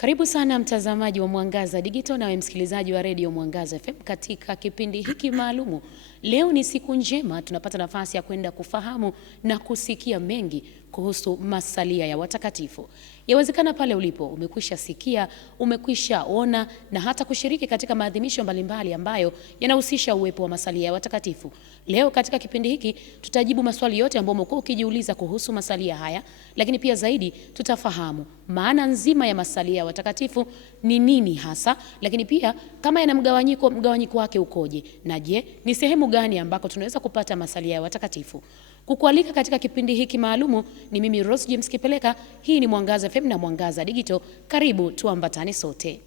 Karibu sana mtazamaji wa Mwangaza Digital na msikilizaji wa Radio Mwangaza FM katika kipindi hiki maalumu. Leo ni siku njema, tunapata nafasi ya kwenda kufahamu na kusikia mengi kuhusu masalia ya watakatifu. Yawezekana pale ulipo umekwisha sikia, umekwisha ona na hata kushiriki katika maadhimisho mbalimbali ambayo yanahusisha uwepo wa masalia ya watakatifu. Leo katika kipindi hiki tutajibu maswali yote ambayo umekuwa ukijiuliza kuhusu masalia haya, lakini pia zaidi tutafahamu maana nzima ya masalia ya watakatifu ni nini hasa, lakini pia kama yana mgawanyiko wake ukoje, na je, ni sehemu gani ambako tunaweza kupata masalia ya watakatifu. Kukualika katika kipindi hiki maalumu ni mimi Rose James Kipeleka. Hii ni Mwangaza FM na Mwangaza Digital. Karibu tuambatane sote.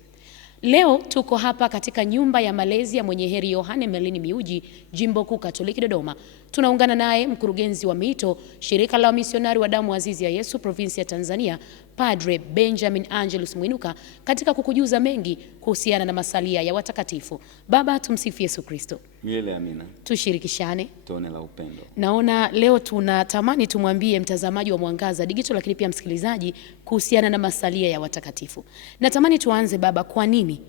Leo tuko hapa katika nyumba ya malezi ya Mwenye Heri Yohane Merlin Miyuji, Jimbo Kuu Katoliki Dodoma. Tunaungana naye mkurugenzi wa miito, shirika la wamisionari wa damu azizi ya Yesu provinsi ya Tanzania, Padre Benjamin Angelus Mwinuka, katika kukujuza mengi kuhusiana na masalia ya watakatifu. Baba, tumsifu Yesu Kristo. Milele amina. Tushirikishane tone la upendo. Naona leo tunatamani tumwambie mtazamaji wa Mwangaza Digital, lakini pia msikilizaji, kuhusiana na masalia ya watakatifu. Natamani tuanze baba, kwa nini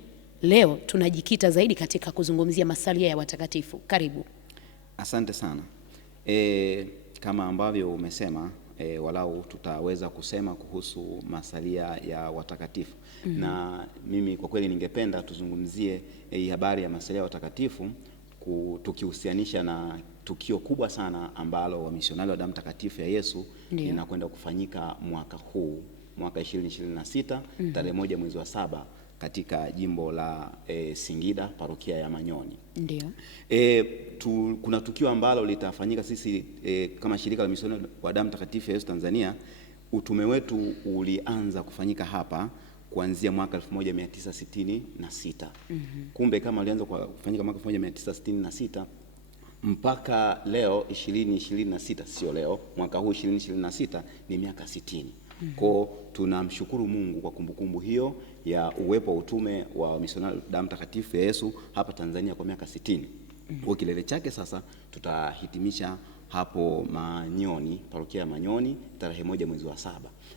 leo tunajikita zaidi katika kuzungumzia masalia ya watakatifu? Karibu. Asante sana. Kama ambavyo umesema, walau tutaweza kusema kuhusu masalia ya watakatifu. Na mimi kwa kweli ningependa tuzungumzie habari ya masalia ya watakatifu tukihusianisha na tukio kubwa sana ambalo wamisionari wa damu takatifu ya Yesu linakwenda kufanyika mwaka huu, mwaka 2026, tarehe 1 mwezi wa 7 katika jimbo la Singida, parokia ya Manyoni. Ndio. Kuna tukio ambalo litafanyika sisi kama shirika la misionari wa damu takatifu ya Yesu Tanzania. Utume wetu ulianza kufanyika hapa kuanzia mwaka 1966. Kumbe kama ulianza kufanyika mwaka 1966 mpaka leo 2026, sio leo, mwaka huu 2026 ni miaka 60. Kwa tunamshukuru Mungu kwa kumbukumbu hiyo ya uwepo wa utume wa misionari damu takatifu ya Yesu hapa Tanzania kwa miaka 60. Kwa kilele chake sasa tutahitimisha hapo Manyoni, parokia ya Manyoni, tarehe 1 mwezi wa 7.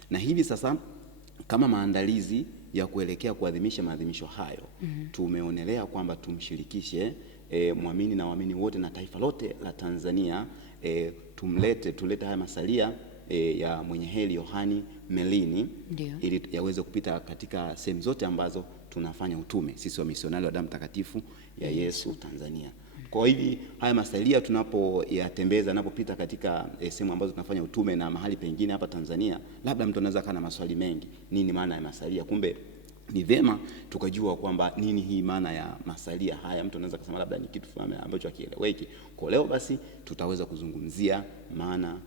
Na hivi sasa kama maandalizi ya kuelekea kuadhimisha maadhimisho hayo, tumeonelea kwamba tumshirikishe muamini na waamini wote na taifa lote la Tanzania, tulete haya masalia ya Mwenye Heri Yohane Merlin ili yaweze kupita katika sehemu zote ambazo tunafanya utume sisi wa misionari wa damu takatifu ya Yesu Tanzania. Kwa hivi haya masalia tunapoyatembeza, napopita katika sehemu ambazo tunafanya utume na mahali pengine hapa Tanzania, labda mtu anaweza kana maswali mengi, nini maana ya masalia? Kumbe ni vema tukajua kwamba nini hii maana ya masalia haya. Mtu anaweza kusema labda ni kitu fulani ambacho hakieleweki. Kwa leo basi tutaweza kuzungumzia maana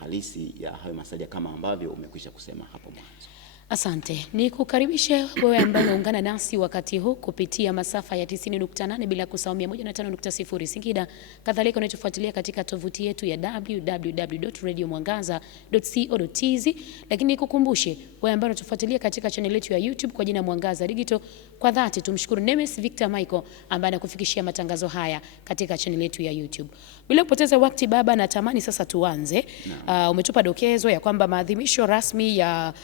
halisi ya hayo masalia kama ambavyo umekwisha kusema hapo mwanzo. Asante. Ni kukaribishe wewe ambaye unaungana nasi wakati huu kupitia masafa ya 90.8 bila kusahau 105.0 Singida. Kadhalika unatufuatilia katika tovuti yetu ya www.radiomwangaza.co.tz. Lakini nikukumbushe wewe ambaye unatufuatilia katika channel yetu ya YouTube kwa jina Mwangaza Digital, kwa dhati tumshukuru Nemes Victor Michael ambaye anakufikishia matangazo haya katika channel yetu ya YouTube. Bila kupoteza wakati baba, natamani sasa tuanze. Umetupa dokezo ya kwamba maadhimisho rasmi ya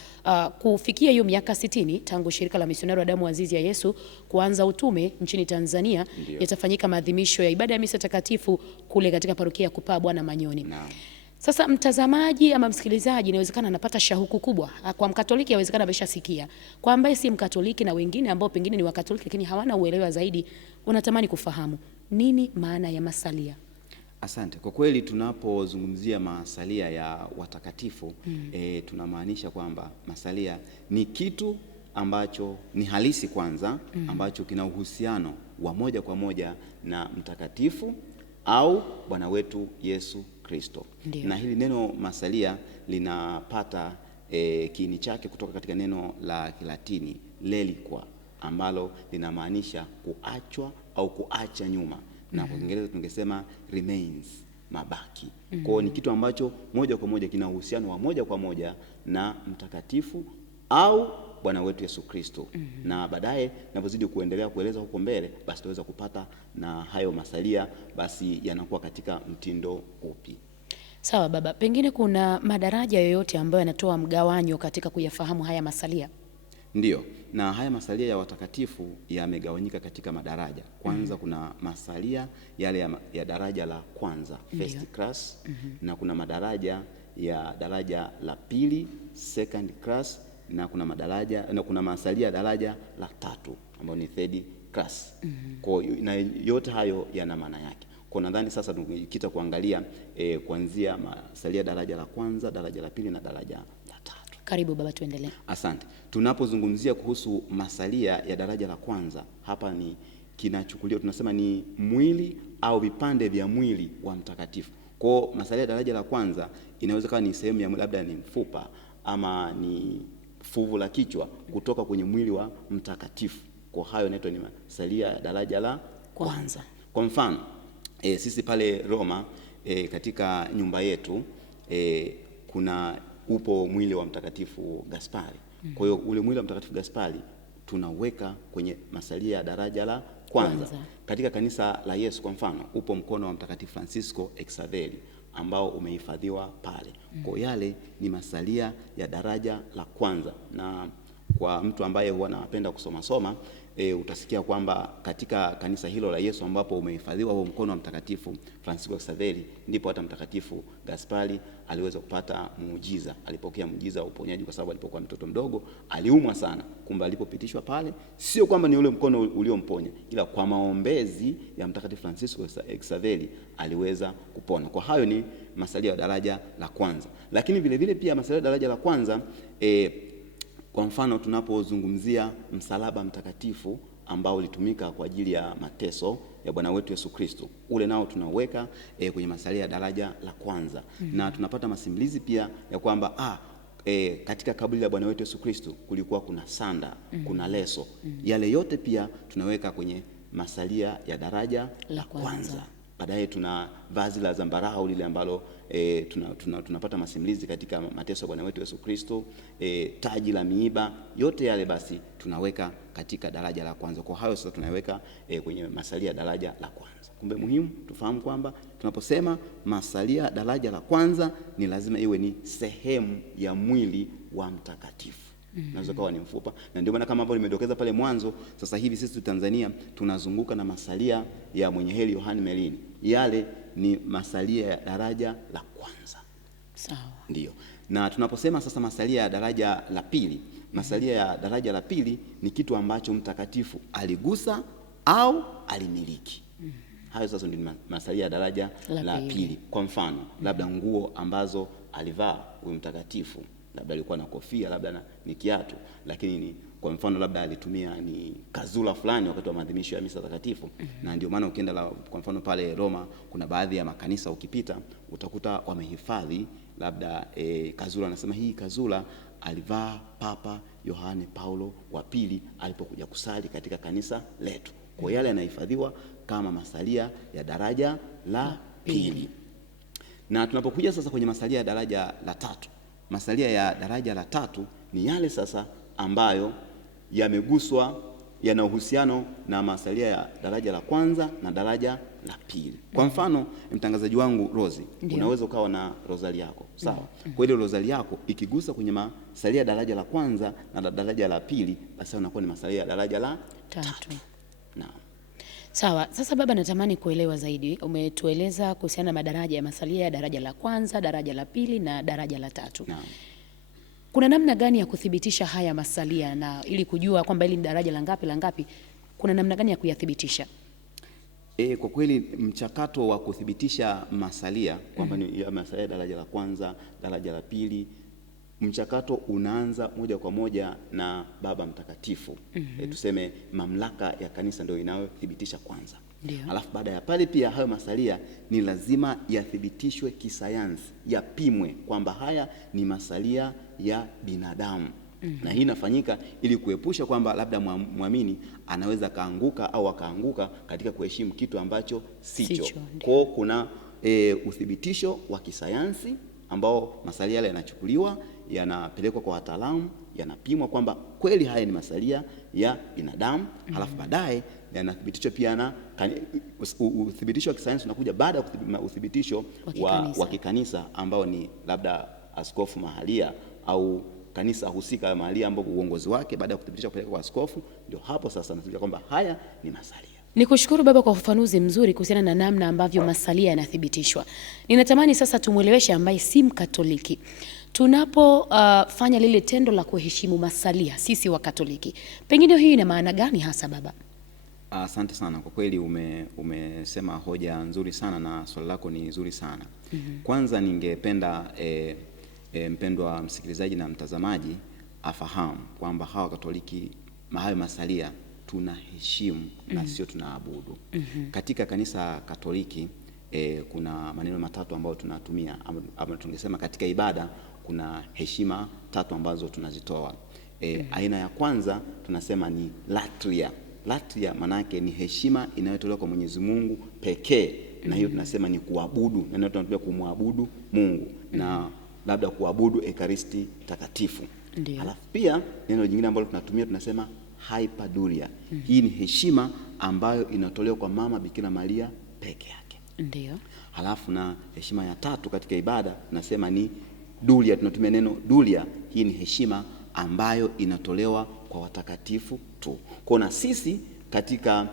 kufikia hiyo miaka 60 tangu shirika la misionari wa damu azizi ya Yesu kuanza utume nchini Tanzania, yatafanyika maadhimisho ya ibada ya misa takatifu kule katika parokia ya Kupaa Bwana Manyoni. Sasa mtazamaji ama msikilizaji, inawezekana anapata shauku kubwa. Kwa Mkatoliki inawezekana ameshasikia. Kwa ambaye si Mkatoliki na wengine ambao pengine ni Wakatoliki lakini hawana uelewa zaidi, unatamani kufahamu nini maana ya masalia? Asante. Kwa kweli tunapozungumzia masalia ya watakatifu, tunamaanisha kwamba masalia ni kitu ambacho ni halisi kwanza, ambacho kina uhusiano wa moja kwa moja na mtakatifu au Bwana wetu Yesu Kristo. Na hili neno masalia linapata kiini chake kutoka katika neno la Kilatini reliqua, ambalo linamaanisha kuachwa au kuacha nyuma. Na kwa Kiingereza tungesema remains, mabaki. Kwa hiyo ni kitu ambacho moja kwa moja kina uhusiano wa moja kwa moja na mtakatifu au Bwana wetu Yesu Kristo. Na baadaye ninapozidi kuendelea kueleza huko mbele, basi tutaweza kupata na hayo masalia basi yanakuwa katika mtindo upi. Sawa baba, pengine kuna madaraja yoyote ambayo yanatoa mgawanyo katika kuyafahamu haya masalia? Ndiyo. na haya masalia ya watakatifu yamegawanyika katika madaraja. Kwanza kuna masalia yale ya daraja la kwanza, first class, na kuna madaraja ya daraja la pili, second class, na kuna masalia ya daraja la tatu ambayo ni third class. Kwa na yote hayo yana maana yake. Kwa nadhani sasa tukikita kuangalia kuanzia masalia daraja la kwanza, daraja la pili na daraja la tatu. Karibu baba, tuendelee. Asante. Tunapozungumzia kuhusu masalia ya daraja la kwanza, hapa ni kinachukuliwa, tunasema ni mwili au vipande vya mwili wa mtakatifu. Kwa masalia ya daraja la kwanza inaweza kuwa ni sehemu ya labda ni mfupa ama ni fuvu la kichwa kutoka kwenye mwili wa mtakatifu. Kwa hayo inaitwa ni masalia ya daraja la kwanza. Kwa mfano sisi pale Roma katika nyumba yetu upo mwili wa mtakatifu Gaspari. Kwa hiyo ule mwili wa mtakatifu Gaspari tunaweka kwenye masalia ya daraja la kwanza. Katika kanisa la Yesu kwa mfano upo mkono wa mtakatifu Francisco Xaveri ambao umehifadhiwa pale. Kwa yale ni masalia ya daraja la kwanza, na kwa mtu ambaye huwa anapenda kusoma utasikia kwamba katika kanisa hilo la Yesu ambapo umehifadhiwa huo mkono wa mtakatifu Francisco Xaveri, ndipo hata mtakatifu Gaspari aliweza kupata muujiza. Alipokea muujiza wa uponyaji kwa sababu alipokuwa mtoto mdogo aliumwa sana. Kumbe alipopitishwa pale, sio kwamba ni ule mkono uliomponya, ila kwa maombezi ya mtakatifu Francisco Xaveri aliweza kupona. Kwa hayo ni masalia ya daraja la kwanza. Lakini vile vile pia masalia ya daraja la kwanza kwa mfano tunapozungumzia msalaba mtakatifu ambao ulitumika kwa ajili ya mateso ya Bwana wetu Yesu Kristo, ule nao tunaweka kwenye masalia ya daraja la kwanza. Na tunapata masimulizi pia ya kwamba katika kaburi la Bwana wetu Yesu Kristo kulikuwa kuna sanda, kuna leso. Yale yote pia tunaweka kwenye masalia ya daraja la kwanza. Baadaye tuna vazi la zambarau lile ambalo tunapata masimulizi katika mateso ya Bwana wetu Yesu Kristo, taji la miiba, yote yale basi tunaweka katika daraja la kwanza. Kwa hayo sasa tunaweka kwenye masalia ya daraja la kwanza. Kumbe muhimu tufahamu kwamba tunaposema masalia daraja la kwanza ni lazima iwe ni sehemu ya mwili wa mtakatifu. Naweza kuwa ni mfupa, na ndio maana kama ambavyo nimedokeza pale mwanzo, sasa hivi sisi Tanzania tunazunguka na masalia ya mwenye heri Yohane Merlin. Yale ni masalia ya daraja la kwanza. Sawa. Ndio. Na tunaposema sasa masalia ya daraja la pili, masalia ya daraja la pili ni kitu ambacho mtakatifu aligusa au alimiliki. Hayo sasa ndio masalia ya daraja la pili. Kwa mfano, labda nguo ambazo alivaa huyu mtakatifu, labda alikuwa na kofia, labda ni kiatu, lakini ni kwa mfano labda alitumia ni kazula fulani wakati wa maadhimisho ya misa takatifu. Na ndio maana ukienda kwa mfano pale Roma kuna baadhi ya makanisa ukipita utakuta wamehifadhi labda kazula, anasema hii kazula alivaa Papa Yohane Paulo wa pili alipokuja kusali katika kanisa letu. Kwa yale yanahifadhiwa kama masalia ya daraja la pili. Na tunapokuja sasa kwenye masalia ya daraja la tatu, masalia ya daraja la tatu ni yale sasa ambayo yameguswa, yana uhusiano na masalia ya daraja la kwanza na daraja la pili. Kwa mfano, mtangazaji wangu Rozi, unaweza ukawa na rozari yako, sawa? Kwa ile rozari yako ikigusa kwenye masalia ya daraja la kwanza na daraja la pili, basi unakuwa ni masalia ya daraja la tatu. Naam. Sawa. Sasa baba, natamani kuelewa zaidi. Umetueleza kuhusiana na madaraja ya masalia ya daraja la kwanza, daraja la pili na daraja la tatu. Naam. Kuna namna gani ya kuthibitisha haya masalia, na ili kujua kwamba hili ni daraja la ngapi, kuna namna gani ya kuyathibitisha? Kwa kweli mchakato wa kuthibitisha masalia kwamba ni masalia daraja la kwanza, daraja la pili, mchakato unaanza moja kwa moja na Baba Mtakatifu. Tuseme mamlaka ya kanisa ndio inayothibitisha kwanza. Alafu baada ya pale pia hayo masalia ni lazima yathibitishwe kisayansi, yapimwe kwamba haya ni masalia ya binadamu. Na hii inafanyika ili kuepusha kwamba labda muamini anaweza kaanguka au akaanguka katika kuheshimu kitu ambacho sicho. Kwa kuna uthibitisho wa kisayansi ambao masalia yale yanachukuliwa, yanapelekwa kwa wataalamu, yanapimwa kwamba kweli haya ni masalia ya binadamu. Halafu baadaye yanathibitishwa pia na uthibitisho wa kisayansi unakuja baada ya uthibitisho wa kikanisa ambao ni labda askofu mahalia au kanisa husika mahali ambapo uongozi wake baada ya kuthibitisha kupeleka kwa askofu, ndio hapo sasa nathibitisha kwamba haya ni masalia. Nikushukuru baba kwa ufafanuzi mzuri kuhusiana na namna ambavyo masalia yanathibitishwa. Ninatamani sasa tumweleweshe ambaye si Mkatoliki. Tunapofanya lile tendo la kuheshimu masalia sisi wa Katoliki, pengine hii ina maana gani hasa baba? Asante sana kwa kweli, umesema hoja nzuri sana na swali lako ni nzuri sana. Kwanza ningependa mpendwa msikilizaji na mtazamaji afahamu kwamba hawa Katoliki hayo masalia tunaheshimu na sio tunaabudu. Katika kanisa Katoliki kuna maneno matatu ambayo tunatumia, ama tungesema katika ibada kuna heshima tatu ambazo tunazitoa. Aina ya kwanza tunasema ni latria. Latria manake ni heshima inayotolewa kwa Mwenyezi Mungu pekee, na hiyo tunasema ni kuabudu, na ndio tunatumia kumwabudu Mungu na labda kuabudu Ekaristi takatifu. Halafu pia neno jingine ambalo tunatumia tunasema hyperdulia. Hii ni heshima ambayo inatolewa kwa mama Bikira Maria peke yake. Ndio. Halafu na heshima ya tatu katika ibada tunasema ni dulia. Tunatumia neno dulia. Hii ni heshima ambayo inatolewa kwa watakatifu tu. Kwa na sisi katika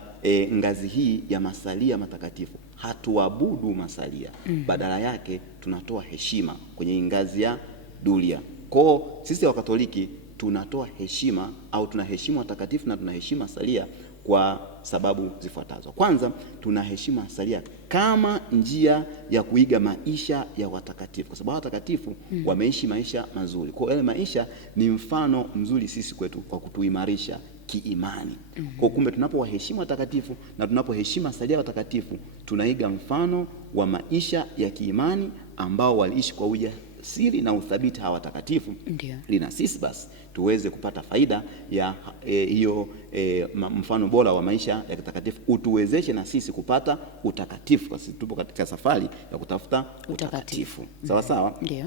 ngazi hii ya masalia matakatifu hatuabudu masalia. Badala yake tunatoa heshima kwenye ngazi ya dulia. Kwa sisi wa Katoliki tunatoa heshima au tunaheshimu watakatifu na tunaheshimu masalia kwa sababu zifuatazo. Kwanza, tunaheshimu masalia kama njia ya kuiga maisha ya watakatifu, kwa sababu watakatifu wameishi maisha mazuri. Kwa hiyo maisha ni mfano mzuri sisi kwetu kwa kutuimarisha kiimani. Kwa kumbe tunapowaheshimu watakatifu na tunapoheshimu masalia watakatifu tunaiga mfano wa maisha ya kiimani ambao waliishi kwa ujasiri na uthabiti hawa watakatifu. Lina sisi basi tuweze kupata faida ya hiyo mfano bora wa maisha ya kitakatifu, utuwezeshe na sisi kupata utakatifu, kwa sababu tupo katika safari ya kutafuta utakatifu. Sawa sawa? Ndio.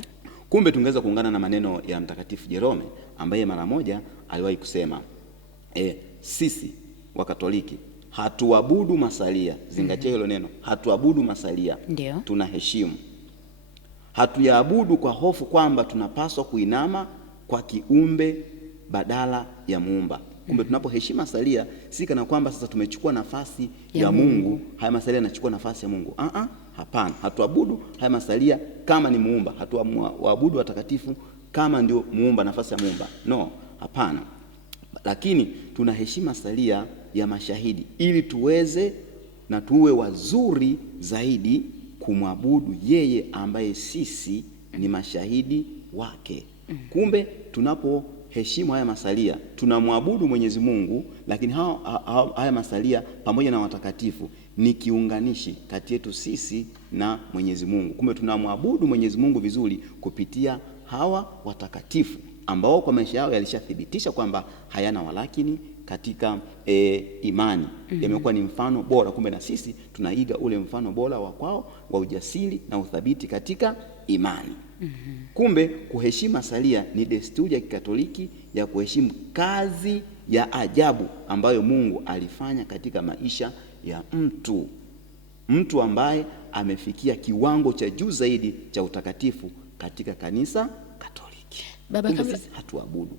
Kumbe tungeweza kuungana na maneno ya Mtakatifu Jerome ambaye mara moja aliwahi kusema sisi wa Katoliki hatuabudu masalia. Zingatia hilo neno, hatuabudu masalia. Ndio. Tunaheshimu. Hatuyaabudu kwa hofu kwamba tunapaswa kuinama kwa kiumbe badala ya muumba. Kumbe tunapoheshimu masalia si kana kwamba sasa tumechukua nafasi ya Mungu, haya masalia yanachukua nafasi ya Mungu. Hapana, hatuabudu haya masalia kama ni muumba, hatuabudu watakatifu kama ndio muumba, nafasi ya muumba. No, hapana. Lakini tunaheshimu masalia ya mashahidi ili tuweze na tuwe wazuri zaidi kumwabudu yeye ambaye sisi ni mashahidi wake. Kumbe tunapoheshimu haya masalia tunamwabudu Mwenyezi Mungu, lakini haya masalia pamoja na watakatifu ni kiunganishi kati yetu sisi na Mwenyezi Mungu. Kumbe tunamwabudu Mwenyezi Mungu vizuri kupitia hawa watakatifu ambao kwa maisha yao yalishathibitisha kwamba hayana walakini katika imani. Yamekuwa ni mfano bora. Kumbe na sisi tunaiga ule mfano bora wa kwao wa ujasiri na uthabiti katika imani. Kumbe kuheshimu masalia ni desturi ya Kikatoliki ya kuheshimu kazi ya ajabu ambayo Mungu alifanya katika maisha ya mtu ambaye amefikia kiwango cha juu zaidi cha utakatifu katika kanisa Katoliki. Baba, kabla sisi hatuabudu,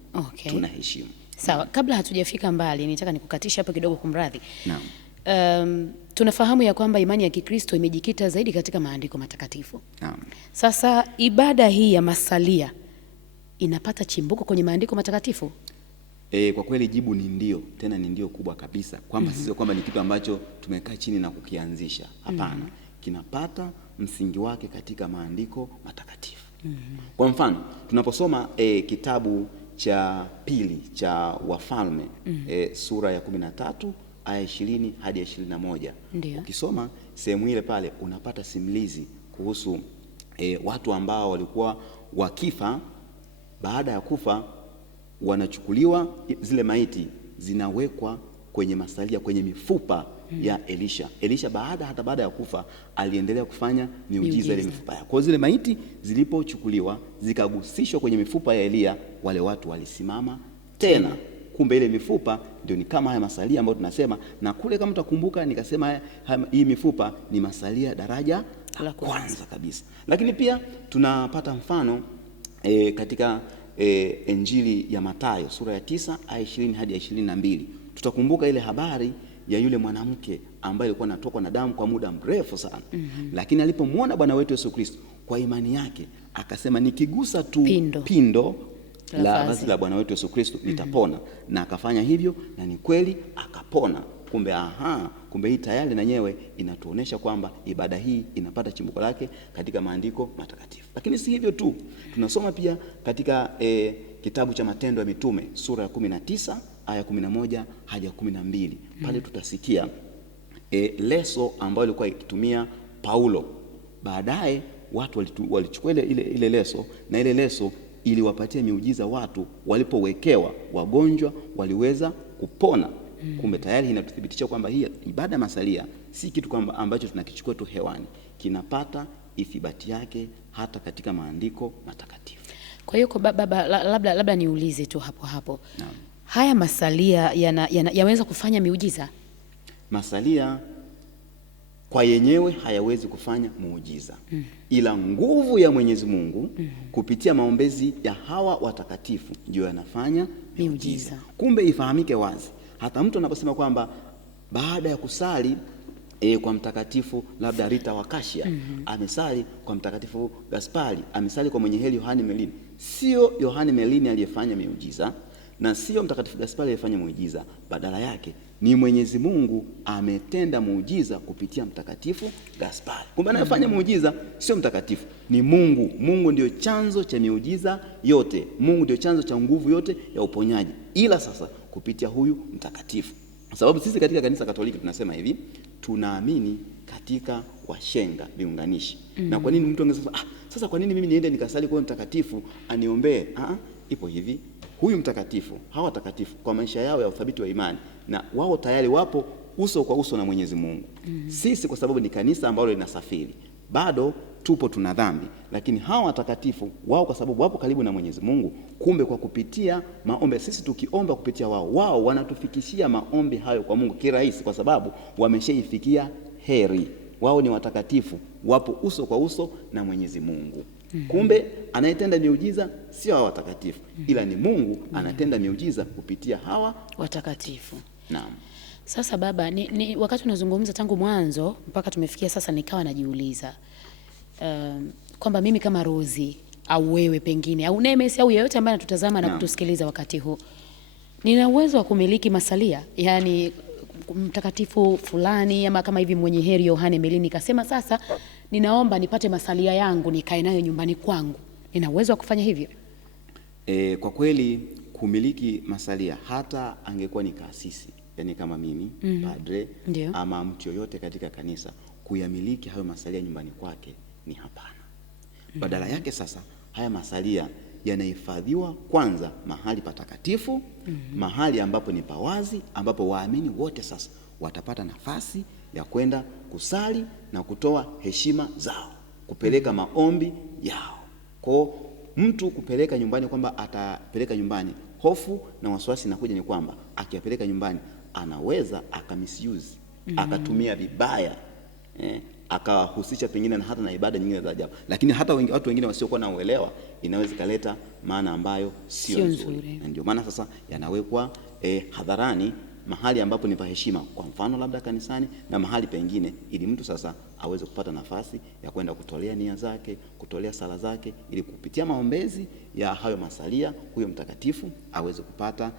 tunaheshimu. Sawa, kabla hatujafika mbali nitaka nikukatisha hapo kidogo, kumradhi. Naam. Tunafahamu ya kwamba imani ya Kikristo imejikita zaidi katika maandiko matakatifu. Naam. Sasa ibada hii ya masalia inapata chimbuko kwenye maandiko matakatifu? Kwa kweli jibu ni ndio, tena ni ndio kubwa kabisa, kwamba sisi kwamba ni kitu ambacho tumekaa chini na kukianzisha. Hapana, kinapata msingi wake katika maandiko matakatifu. Kwa mfano, tunaposoma kitabu cha pili cha Wafalme sura ya 13 aya 20 hadi 21. Ukisoma sehemu ile pale unapata simulizi kuhusu watu ambao walikuwa wakifa, baada ya kufa wanachukuliwa zile maiti zinawekwa kwenye masalia, kwenye mifupa ya Elisha. Elisha hata baada ya kufa aliendelea kufanya miujiza ile mifupa yake. Kwa zile maiti zilipochukuliwa zikagusishwa kwenye mifupa ya Elia, wale watu walisimama tena. Kumbe ile mifupa ndio ni kama haya masalia ambayo tunasema, na kule kama utakumbuka nikasema hii mifupa ni masalia daraja la kwanza kabisa. Lakini pia tunapata mfano katika Injili ya Mathayo sura ya 9 aya 20 hadi 22. Tutakumbuka ile habari ya yule mwanamke ambaye alikuwa anatokwa na damu kwa muda mrefu sana. Lakini alipomwona Bwana wetu Yesu Kristo, kwa imani yake akasema, nikigusa tu pindo la vazi la Bwana wetu Yesu Kristo nitapona. Na akafanya hivyo, na ni kweli akapona. Kumbe hii tayari na nyewe inatuonesha kwamba ibada hii inapata chimbuko lake katika maandiko matakatifu. Lakini si hivyo tu, tunasoma pia katika kitabu cha Matendo ya Mitume sura ya 19 aya 11 hadi 12. Pale tutasikia leso ambayo ilikuwa ikitumia Paulo. Baadaye watu walichukua ile leso, na ile leso iliwapatia miujiza watu, walipowekewa wagonjwa waliweza kupona. Kumbe tayari inatuthibitisha kwamba hii ibada ya masalia si kitu kwamba ambacho tunakichukua tu hewani, kinapata ithibati yake hata katika maandiko matakatifu. Kwa hiyo baba, labda niulize tu hapo. Naam. Haya masalia yaweza kufanya miujiza? Masalia kwa yenyewe hayawezi kufanya muujiza. Ila nguvu ya Mwenyezi Mungu kupitia maombezi ya hawa watakatifu ndio yanafanya miujiza. Kumbe ifahamike wazi, hata mtu anaposema kwamba baada ya kusali kwa mtakatifu labda Rita wa Kashia, amesali kwa mtakatifu Gaspari, amesali kwa mwenye heri Yohane Melini, sio Yohane Melini aliyefanya miujiza na sio mtakatifu Gaspari aliyefanya muujiza. Badala yake ni Mwenyezi Mungu ametenda muujiza kupitia mtakatifu Gaspari. Kumbe anayefanya muujiza sio mtakatifu, ni Mungu. Mungu ndio chanzo cha miujiza yote. Mungu ndio chanzo cha nguvu yote ya uponyaji, ila sasa kupitia huyu mtakatifu. Kwa sababu sisi katika kanisa Katoliki tunasema hivi, tunaamini katika washenga viunganishi. Na kwa nini mtu angesema sasa kwa nini mimi niende nikasali kwa mtakatifu aniombee? Ipo hivi, huyu mtakatifu, hawa watakatifu kwa maisha yao ya uthabiti wa imani, na wao tayari wapo uso kwa uso na Mwenyezi Mungu. Sisi kwa sababu ni kanisa ambalo linasafiri, bado tupo tuna dhambi, lakini hawa watakatifu wao kwa sababu wapo karibu na Mwenyezi Mungu, kumbe kwa kupitia maombi, sisi tukiomba kupitia wao wanatufikishia maombi hayo kwa Mungu kirahisi, kwa sababu wameshaifikia heri. Wao ni watakatifu, wapo uso kwa uso na Mwenyezi Mungu. Kumbe anayetenda miujiza sio hawa watakatifu, ila ni Mungu anatenda miujiza kupitia hawa watakatifu. Naam. Sasa baba, ni wakati unazungumza tangu mwanzo mpaka tumefikia sasa, nikawa najiuliza kwamba mimi kama Rozi au wewe pengine au Nemes au yeyote ambaye anatutazama na kutusikiliza wakati huu, nina uwezo wa kumiliki masalia? Yaani mtakatifu fulani ama kama hivi mwenye heri Yohane Melini kasema sasa ninaomba nipate masalia yangu nikae nayo nyumbani kwangu, nina uwezo wa kufanya hivyo? Kwa kweli kumiliki masalia, hata angekuwa ni kasisi, yani kama mimi padre ama mtu yoyote katika kanisa, kuyamiliki hayo masalia nyumbani kwake ni hapana. Badala yake sasa haya masalia yanahifadhiwa kwanza mahali patakatifu, mahali ambapo ni pawazi, ambapo waamini wote sasa watapata nafasi ya kwenda kusali na kutoa heshima zao, kupeleka maombi yao. Kwa mtu kupeleka nyumbani, kwamba atapeleka nyumbani, hofu na wasiwasi inakuja ni kwamba akiyapeleka nyumbani anaweza akamisuse, akatumia vibaya, akahusisha pengine na hata na ibada nyingine za ajabu. Lakini hata watu wengine wasiokuwa na uelewa, inaweza kaleta maana ambayo sio nzuri. Na ndio maana sasa yanawekwa hadharani, mahali ambapo ni pa heshima, kwa mfano labda kanisani na mahali pengine, ili mtu sasa aweze kupata nafasi ya kwenda kutolea nia zake, kutolea sala zake, ili kupitia maombezi ya hayo masalia huyo mtakatifu aweze kupata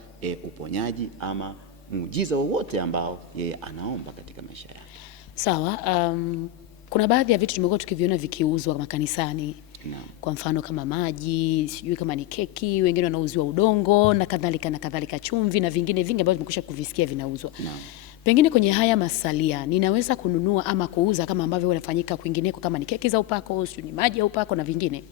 uponyaji ama muujiza wowote ambao yeye anaomba katika maisha yake. Sawa. Kuna baadhi ya vitu tumekuwa tukiviona vikiuzwa makanisani. Kwa mfano kama maji, sijui kama ni keki, wengine wanauziwa udongo na kadhalika, chumvi na vingine vingi ambavyo tumekwisha kuvisikia vinauzwa. Pengine kwenye haya masalia ninaweza kununua ama kuuza kama ambavyo wanafanyika kwingineko, kama ni keki za upako, sijui ni maji ya upako na vingine?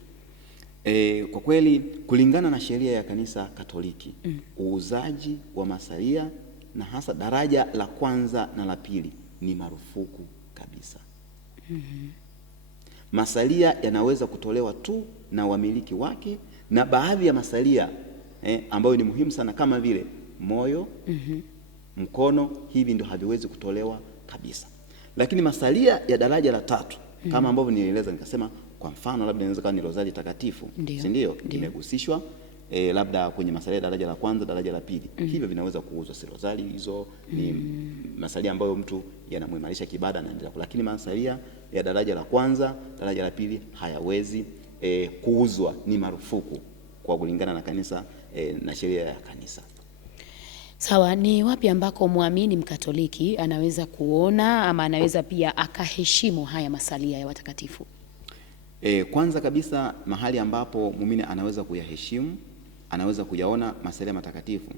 Kwa kweli kulingana na sheria ya kanisa Katoliki, uuzaji wa masalia na hasa daraja la kwanza na la pili ni marufuku kabisa. Masalia yanaweza kutolewa tu na wamiliki wake, na baadhi ya masalia ambayo ni muhimu sana kama vile moyo, mkono, hivi ndio haviwezi kutolewa kabisa. Lakini masalia ya daraja la tatu kama ambavyo nieleza nikasema, kwa mfano labda inaweza kuwa ni rozari takatifu, si ndio? Imegusishwa labda kwenye masalia daraja la kwanza, daraja la pili, hivyo vinaweza kuuzwa. Sirozali hizo ni masalia ambayo mtu yanamuimarisha kibada anaendelea, lakini masalia ya daraja la kwanza, daraja la pili hayawezi kuuzwa, ni marufuku kwa kulingana na kanisa na sheria ya kanisa. Sawa, ni wapi ambako muamini Mkatoliki anaweza kuona ama anaweza pia akaheshimu haya masalia ya watakatifu? Kwanza kabisa mahali ambapo muumini anaweza kuyaheshimu, anaweza kuyaona masalia matakatifu,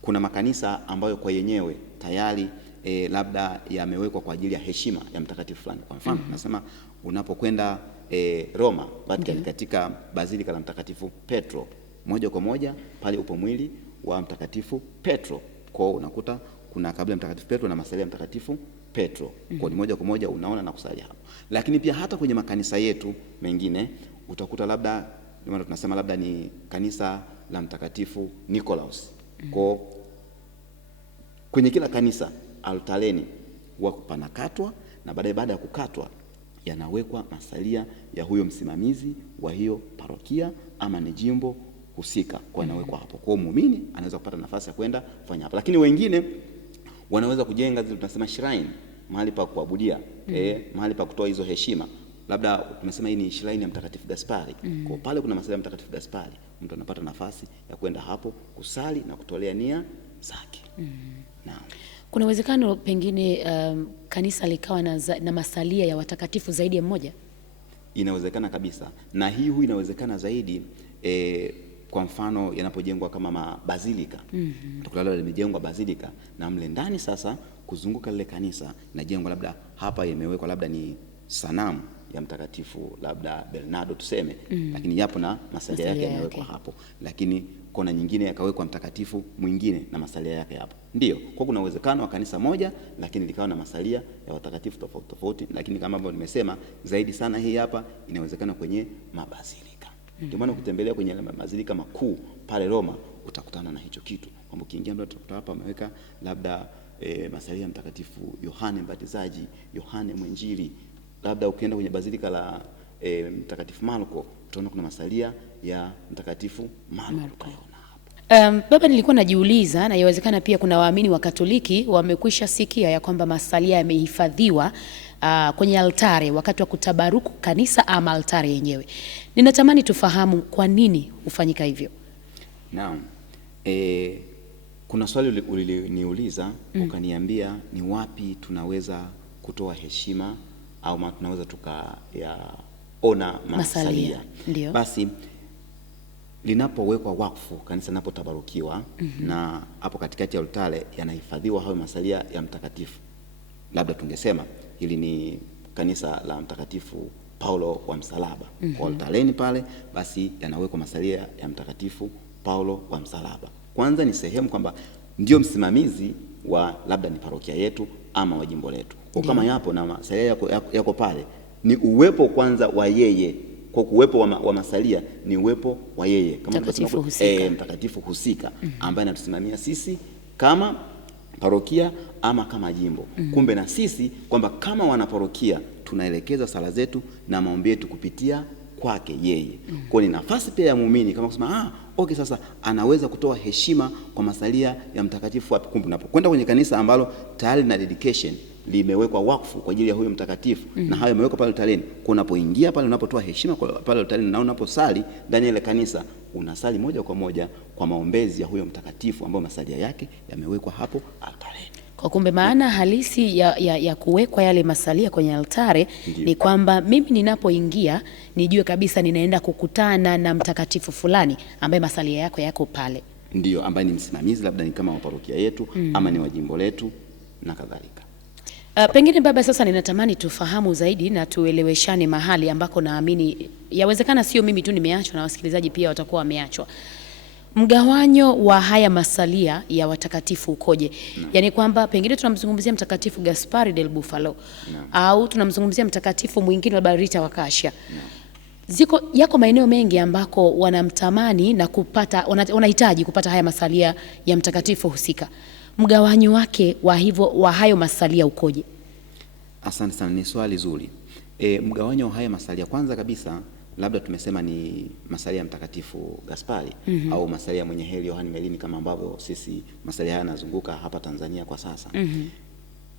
kuna makanisa ambayo kwa yenyewe tayari labda yamewekwa kwa ajili ya heshima ya mtakatifu fulani. Kwa mfano nasema unapokwenda Roma, Vatican, katika Bazilika la Mtakatifu Petro, moja kwa moja pale upo mwili wa Mtakatifu Petro. Kwa unakuta kuna kabla ya Mtakatifu Petro na masalia ya Mtakatifu Petro. Kwa ni moja kwa moja unaona na kusali hapo. Lakini pia hata kwenye makanisa yetu mengine utakuta labda, ndio maana tunasema labda ni kanisa la Mtakatifu Nikolaus. Kwa kwenye kila kanisa altareni huwa panakatwa, na baada ya kukatwa yanawekwa masalia ya huyo msimamizi wa hiyo parokia ama ni jimbo husika, kwa yanawekwa hapo. Kwa muumini anaweza kupata nafasi ya kwenda kufanya hapo. Lakini wengine wanaweza kujenga zile tunasema shrine, mahali pa kuabudia, mahali pa kutoa hizo heshima. Labda tumesema hii ni shrine ya Mtakatifu Gaspari. Kwa pale kuna masalia ya Mtakatifu Gaspari, mtu anapata nafasi ya kwenda hapo kusali na kutolea nia zake. Naam. Kuna uwezekano pengine kanisa likawa na masalia ya watakatifu zaidi ya mmoja? Inawezekana kabisa, na hii inawezekana zaidi kwa mfano yanapojengwa kama mabazilika. Tukulala limejengwa bazilika na mle ndani sasa kuzunguka lile kanisa na jengo, labda hapa imewekwa labda ni sanamu ya Mtakatifu labda Bernardo tuseme, lakini yapo na masalia yake yamewekwa hapo, lakini kona nyingine yakawekwa mtakatifu mwingine na masalia yake hapo. Ndio, kwa kuna uwezekano wa kanisa moja lakini likawa na masalia ya watakatifu tofauti tofauti, lakini kama ambavyo nimesema zaidi sana hii hapa inawezekana kwenye mabazilika. Ndio maana ukitembelea kwenye mabazilika makuu pale Roma utakutana na hicho kitu, kwamba ukiingia ndio utakuta hapa ameweka labda masalia ya Mtakatifu Yohane Mbatizaji, Yohane Mwenjili. Labda ukienda kwenye bazilika la Mtakatifu Marko utaona kuna masalia ya Mtakatifu Marko. Baba, nilikuwa najiuliza, na yawezekana pia kuna waamini wa Katoliki wamekwisha sikia ya kwamba masalia yamehifadhiwa kwenye altare wakati wa kutabaruku kanisa ama altare yenyewe. Ninatamani tufahamu kwa nini hufanyika hivyo. Naam. Kuna swali uliniuliza ukaniambia ni wapi tunaweza kutoa heshima au tunaweza tukayaona masalia. Ndio. Basi linapowekwa wakfu kanisa linapotabarukiwa na hapo katikati ya altare yanahifadhiwa hayo masalia ya mtakatifu. Labda tungesema hili ni kanisa la Mtakatifu Paulo wa Msalaba. Kwa altareni pale basi yanawekwa masalia ya Mtakatifu Paulo wa Msalaba. Kwanza ni sehemu kwamba ndio msimamizi wa labda ni parokia yetu ama wa jimbo letu. Kwa kama yapo na masalia yako pale, ni uwepo kwanza wa yeye. Kwa uwepo wa masalia ni uwepo wa yeye kama mtakatifu husika ambaye anatusimamia sisi kama parokia ama kama jimbo. Kumbe na sisi kwamba kama wanaparokia tunaelekeza sala zetu na maombi yetu kupitia kwake yeye. Kwa ni nafasi pia ya muumini kama kusema okay, sasa anaweza kutoa heshima kwa masalia ya mtakatifu wapi. Kumbe unapokwenda kwenye kanisa ambalo tayari na dedication limewekwa wakfu kwa ajili ya huyo mtakatifu na hayo yamewekwa pale altareni, kwa unapoingia pale unapotoa heshima kwa pale altareni na unaposali ndani ya ile kanisa unasali moja kwa moja kwa maombezi ya huyo mtakatifu ambao masalia yake yamewekwa hapo altareni. Kwa kumbe maana halisi ya kuwekwa yale masalia kwenye altare ni kwamba mimi ninapoingia nijue kabisa ninaenda kukutana na mtakatifu fulani ambaye masalia yako pale. Ndio, ambaye ni msimamizi labda ni kama wa parokia yetu ama ni wa jimbo letu na kadhalika. Pengine baba, sasa ninatamani tufahamu zaidi na tueleweshane mahali ambako naamini yawezekana sio mimi tu nimeachwa na wasikilizaji pia watakuwa wameachwa. Mgawanyo wa haya masalia ya watakatifu ukoje? Yaani kwamba pengine tunamzungumzia Mtakatifu Gaspari del Bufalo au tunamzungumzia mtakatifu mwingine labda Rita wa Kashia. Yako maeneo mengi ambako wanamtamani na wanahitaji kupata haya masalia ya mtakatifu husika. Mgawanyo wake wa hayo masalia ukoje? Asante sana, ni swali zuri. Mgawanyo wa haya masalia, kwanza kabisa labda tumesema ni masalia ya Mtakatifu Gaspari au masalia ya mwenye heri Yohane Merlin, kama ambavyo sisi masalia haya yanazunguka hapa Tanzania kwa sasa.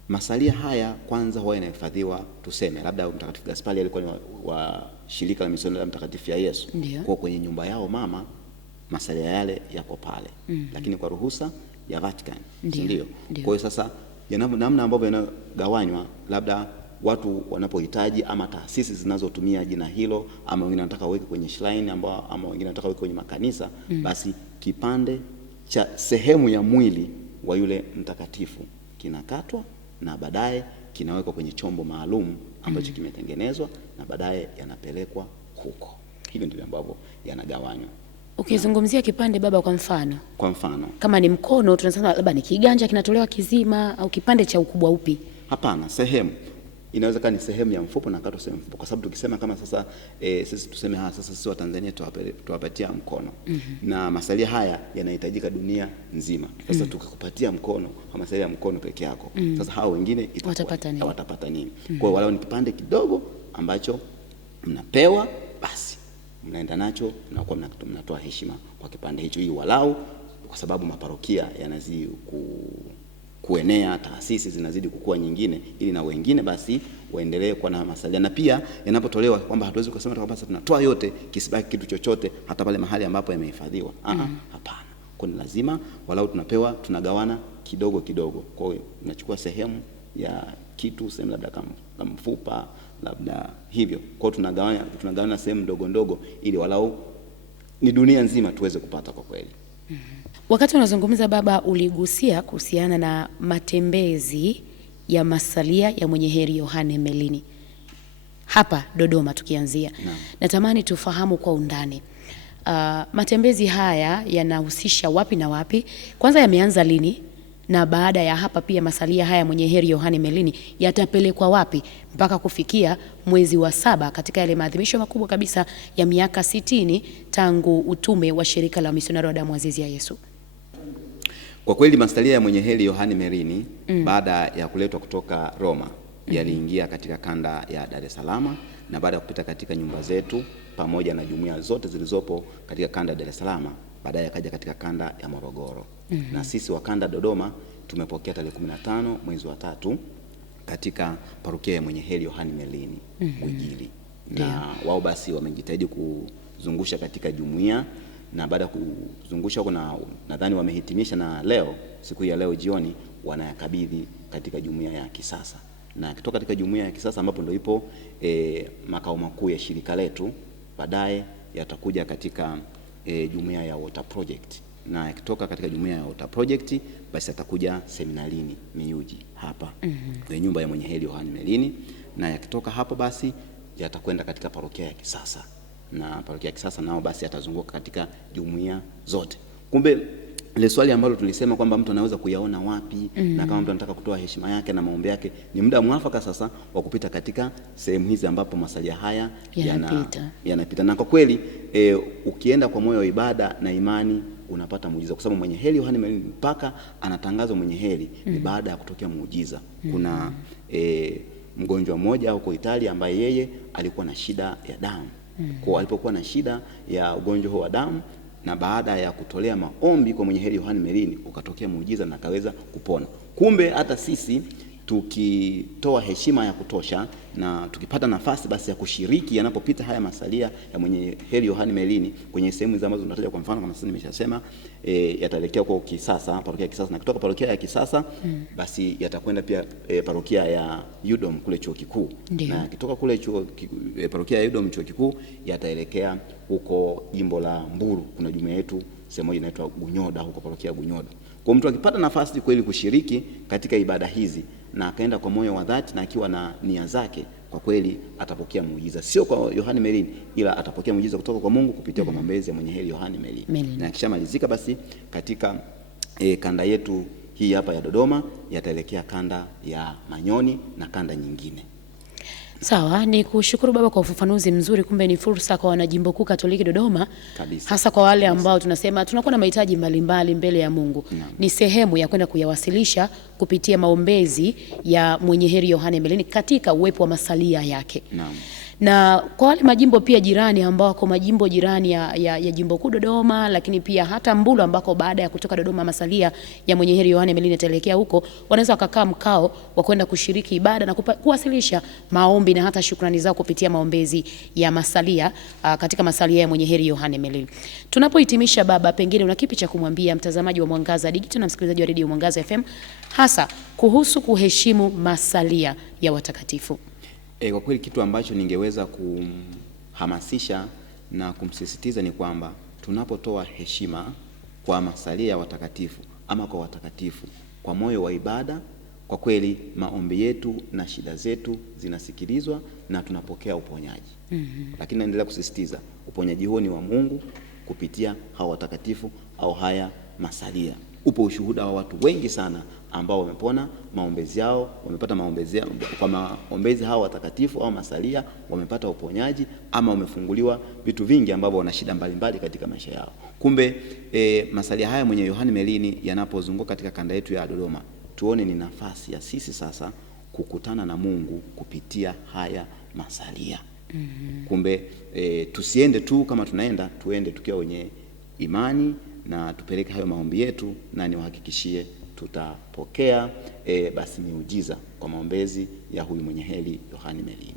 Masalia haya kwanza huwa yanahifadhiwa, tuseme labda Mtakatifu Gaspari alikuwa ni wa shirika la misionari la Mtakatifu ya Yesu. Kwa kwenye nyumba yao mama masalia yale yako pale, lakini kwa ruhusa ya Vatican, ndio. Kwa hiyo sasa namna ambavyo yanagawanywa, labda watu wanapohitaji ama taasisi zinazotumia jina hilo, ama wengine wanataka waweke kwenye shrine ama wengine wanataka waweke kwenye makanisa, basi kipande cha sehemu ya mwili wa yule mtakatifu kinakatwa na baadaye kinawekwa kwenye chombo maalum ambacho kimetengenezwa na baadaye yanapelekwa huko. Hivyo ndivyo ambavyo yanagawanywa. Ukizungumzia kipande baba, kwa mfano kama ni mkono, tunasema labda ni kiganja kinatolewa kizima, au kipande cha ukubwa upi? Hapana, sehemu inaweza kuwa ni sehemu ya mfupo na kato sehemu mfupo, kwa sababu tukisema kama sasa sisi tuseme sasa sisi wa Tanzania tuwapatia mkono na masalia haya yanahitajika dunia nzima. Sasa tukikupatia mkono kwa masalia ya mkono peke yako, sasa hao wengine watapata nini? Kwa hiyo wala ni kipande kidogo ambacho mnapewa, basi mnaenda nacho na kwa mnatoa heshima kwa kipande hicho, hii walau kwa sababu maparokia yanazidi kuenea, taasisi zinazidi kukua nyingine, ili na wengine basi waendelee kuwa na masalia. Na pia yanapotolewa kwamba hatuwezi kusema kwamba sasa tunatoa yote kisibaki kitu chochote hata pale mahali ambapo yamehifadhiwa. Hapana. Kwa ni lazima walau tunagawana kidogo kidogo. Kwa hiyo tunachukua sehemu ya kitu, sehemu labda kama mfupa labda hivyo. Kwa hiyo tunagawana sehemu ndogo ndogo ili walau ni dunia nzima tuweze kupata kwa kweli. Wakati unazungumza baba, uligusia kuhusiana na matembezi ya masalia ya mwenye heri Yohane Merlin hapa Dodoma tukianzia. Natamani tufahamu kwa undani matembezi haya yanahusisha wapi na wapi, kwanza yameanza lini, na baada ya hapa pia masalia haya mwenye heri Yohane Merlin yatapelekwa wapi mpaka kufikia mwezi wa 7 katika yale maadhimisho makubwa kabisa ya miaka 60 tangu utume wa shirika la misionari wa damu azizi ya Yesu. Kwa kweli masalia ya mwenye heri Yohane Merlin baada ya kuletwa kutoka Roma yaliingia katika kanda ya Dar es Salaam, na baada ya kupita katika nyumba zetu pamoja na jumuiya zote zilizopo katika kanda ya Dar es Salaam, baadaye akaja katika kanda ya Morogoro. Na sisi wa kanda Dodoma tumepokea tarehe 15 mwezi wa 3 katika parokia ya mwenye heri Yohane Merlin Mwigili. Na wao basi wamejitahidi kuzungusha katika jumuiya, na baada ya kuzungusha huko na nadhani wamehitimisha, na leo siku ya leo jioni wanayakabidhi katika jumuiya ya Kisasa. Na kutoka katika jumuiya ya Kisasa ambapo ndio ipo makao makuu ya shirika letu, baadaye yatakuja katika jumuiya ya Water Project, na yakitoka katika jumuiya ya Water Project basi atakuja seminarini Miyuji hapa kwenye nyumba ya mwenye heri Yohane Merlin, na yakitoka hapo basi yatakwenda katika parokia ya Kisasa, na parokia ya Kisasa nao basi atazunguka katika jumuiya zote. Kumbe ile swali ambalo tulisema kwamba mtu anaweza kuyaona wapi na kama mtu anataka kutoa heshima yake na maombi yake, ni muda mwafaka sasa wa kupita katika sehemu hizi ambapo masalia haya yanapita. Na kwa kweli ukienda kwa moyo wa ibada na imani unapata muujiza, kwa sababu mwenye heri Yohane Merlin mpaka anatangazwa mwenye heri ni baada ya kutokea muujiza. Kuna mgonjwa mmoja huko Italia ambaye yeye alikuwa na shida ya damu. Kwa alipokuwa na shida ya ugonjwa huo wa damu, na baada ya kutolea maombi kwa mwenye heri Yohane Merlin ukatokea muujiza na akaweza kupona. Kumbe hata sisi tukitoa heshima ya kutosha na tukipata nafasi basi ya kushiriki yanapopita haya masalia ya mwenye heri Yohane Merlin kwenye sehemu hizo ambazo tunataja, kwa mfano kama sasa nimeshasema yataelekea kwa Kisasa, parokia ya Kisasa, na kutoka parokia ya Kisasa basi yatakwenda pia parokia ya UDOM kule chuo kikuu, na kutoka kule parokia ya UDOM chuo kikuu yataelekea huko jimbo la Mburu. Kuna jumuiya yetu sehemu moja inaitwa Gunyoda, huko parokia ya Gunyoda. Kwa mtu akipata nafasi kweli kushiriki katika ibada hizi na akaenda kwa moyo wa dhati na akiwa na nia zake, kwa kweli atapokea muujiza, sio kwa Yohane Merlin, ila atapokea muujiza kutoka kwa Mungu kupitia kwa maombezi ya mwenye heri Yohane Merlin. Na kishamalizika basi katika kanda yetu hii hapa ya Dodoma yataelekea kanda ya Manyoni na kanda nyingine. Sawa, ni kushukuru baba kwa ufafanuzi mzuri. Kumbe ni fursa kwa wanajimbo kuu Katoliki Dodoma kabisa, hasa kwa wale ambao tunasema tunakuwa na mahitaji mbalimbali mbele ya Mungu. Ni sehemu ya kwenda kuyawasilisha kupitia maombezi ya mwenye heri Yohane Merlin katika uwepo wa masalia yake. Na kwa wale majimbo pia jirani ambao wako majimbo jirani ya jimbo kuu Dodoma, lakini pia hata Mbulu ambako baada ya kutoka Dodoma masalia ya mwenye heri Yohane Merlin ataelekea huko, wanaweza wakakaa mkao wa kwenda kushiriki ibada na kuwasilisha maombi na hata shukrani zao kupitia maombezi ya masalia katika masalia ya mwenye heri Yohane Merlin. Tunapohitimisha baba, pengine una kipi cha kumwambia mtazamaji wa Mwangaza Digital na msikilizaji wa Radio Mwangaza FM hasa kuhusu kuheshimu masalia ya watakatifu? Kwa kweli kitu ambacho ningeweza kumhamasisha na kumsisitiza ni kwamba tunapotoa heshima kwa masalia ya watakatifu ama kwa watakatifu kwa moyo wa ibada, kwa kweli maombi yetu na shida zetu zinasikilizwa na tunapokea uponyaji. Lakini naendelea kusisitiza uponyaji huo ni wa Mungu kupitia hao watakatifu au haya masalia. Upo ushuhuda wa watu wengi sana ambao wamepona maombezi yao, wamepata maombezi yao, kwa maombezi hao watakatifu au masalia wamepata uponyaji ama wamefunguliwa vitu vingi ambavyo wana shida mbalimbali katika maisha yao. Kumbe masalia haya mwenye Yohane Merlin yanapozunguka katika kanda yetu ya Dodoma, tuone ni nafasi ya sisi sasa kukutana na Mungu kupitia haya masalia. Kumbe tusiende tu kama tunaenda, tuende tukiwa wenye imani na tupeleke hayo maombi yetu, na niwahakikishie tutapokea basi miujiza kwa maombezi ya huyu mwenye heri Yohane Merlin.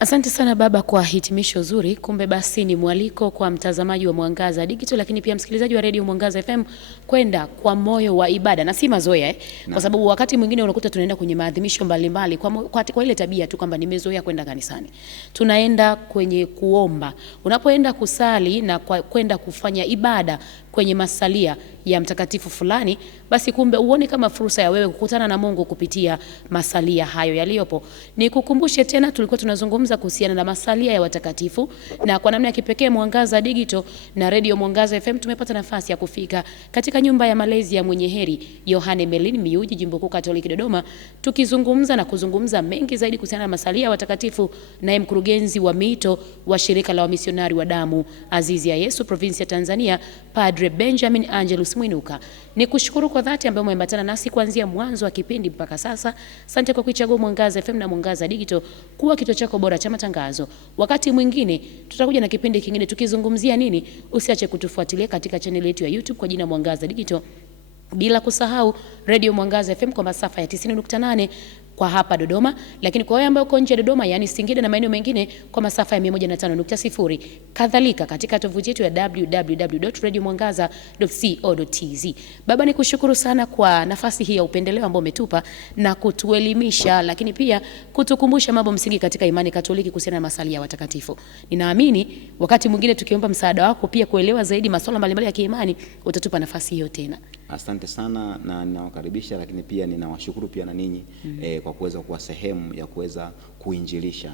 Asante sana baba kwa hitimisho zuri. Kumbe basi ni mwaliko kwa mtazamaji wa Mwangaza Digital, lakini pia msikilizaji wa Radio Mwangaza FM kwenda kwa moyo wa ibada na si mazoea kwa sababu wakati mwingine unakuta tunaenda kwenye maadhimisho mbalimbali kwa ile tabia tu kwamba nimezoea kwenda kanisani. Tunaenda kwenye kuomba. Unapoenda kusali na kwenda kufanya ibada kwenye masalia ya mtakatifu fulani, basi kumbe uone kama fursa ya wewe kukutana na Mungu kupitia masalia hayo yaliyopo. Nikukumbushe tena, tulikuwa tunazungumza kuhusiana na masalia ya watakatifu, na kwa namna ya kipekee Mwangaza Digital na Radio Mwangaza FM tumepata nafasi ya kufika katika nyumba ya malezi ya mwenye heri Yohane Merlin Miyuji, Jimbo Kuu Katoliki Dodoma, tukizungumza na kuzungumza mengi zaidi kuhusiana na masalia ya watakatifu, naye mkurugenzi wa miito wa shirika la wamisionari wa damu azizi ya Yesu provinsi ya Tanzania, Padre Benjamin Angelus Mwinuka. Nikushukuru kwa dhati ambaye umeambatana nasi kuanzia mwanzo wa kipindi mpaka sasa. Asante kwa kuichagua Mwangaza FM na Mwangaza Digital kuwa kituo chako bora cha matangazo. Wakati mwingine tutakuja na kipindi kingine tukizungumzia nini. Usiache kutufuatilia katika channel yetu ya YouTube kwa jina Mwangaza Digital, bila kusahau Radio Mwangaza FM kwa masafa ya 90.8 kwa hapa Dodoma, lakini kwa wale ambao uko nje ya Dodoma, yani Singida na maeneo mengine, kwa masafa ya 105.0. Kadhalika katika tovuti yetu ya www.radiomwangaza.co.tz. Baba, nikushukuru sana kwa nafasi hii ya upendeleo ambao umetupa na kutuelimisha, lakini pia kutukumbusha mambo msingi katika imani Katoliki kuhusiana na masalia ya watakatifu. Ninaamini wakati mwingine tukiomba msaada wako pia kuelewa zaidi masuala mbalimbali ya kiimani, utatupa nafasi hiyo tena. Asante sana na ninawakaribisha, lakini pia ninawashukuru pia na ninyi kwa kuweza kuwa sehemu ya kuweza kuinjilisha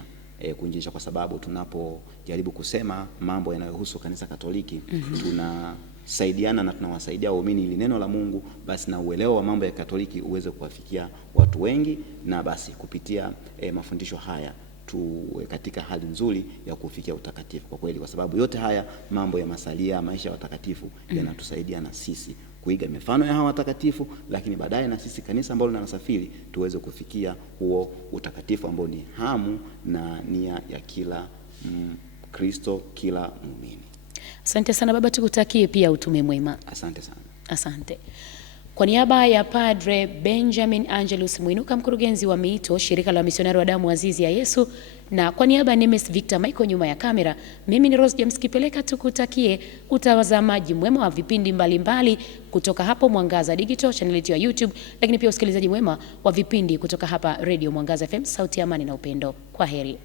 kwa sababu tunapojaribu kusema mambo yanayohusu kanisa Katoliki tunasaidiana na tunawasaidia waumini ili neno la Mungu basi na uelewa wa mambo ya Katoliki uweze kuwafikia watu wengi, na basi kupitia mafundisho haya tuwe katika hali nzuri ya kufikia utakatifu kwa kweli, kwa sababu yote haya mambo ya masalia maisha ya watakatifu yanatusaidia na sisi kuiga mifano ya hawa watakatifu, lakini baadaye na sisi kanisa ambalo linasafiri tuweze kufikia huo utakatifu ambao ni hamu na nia ya kila Kristo, kila muumini. Asante sana baba, tukutakie pia utume mwema. Asante sana. Asante. Kwa niaba ya Padre Benjamin Angelus Mwinuka, mkurugenzi wa miito shirika la wamisionari wa damu azizi ya Yesu, na kwa niaba ya Nemes Victor Michael nyuma ya kamera, mimi ni Rose James Kipeleka, tukutakie utazamaji mwema wa vipindi mbalimbali kutoka hapo Mwangaza Digital channel yetu ya YouTube, lakini pia usikilizaji mwema wa vipindi kutoka hapa Radio Mwangaza FM, sauti ya amani na upendo. Kwa heri.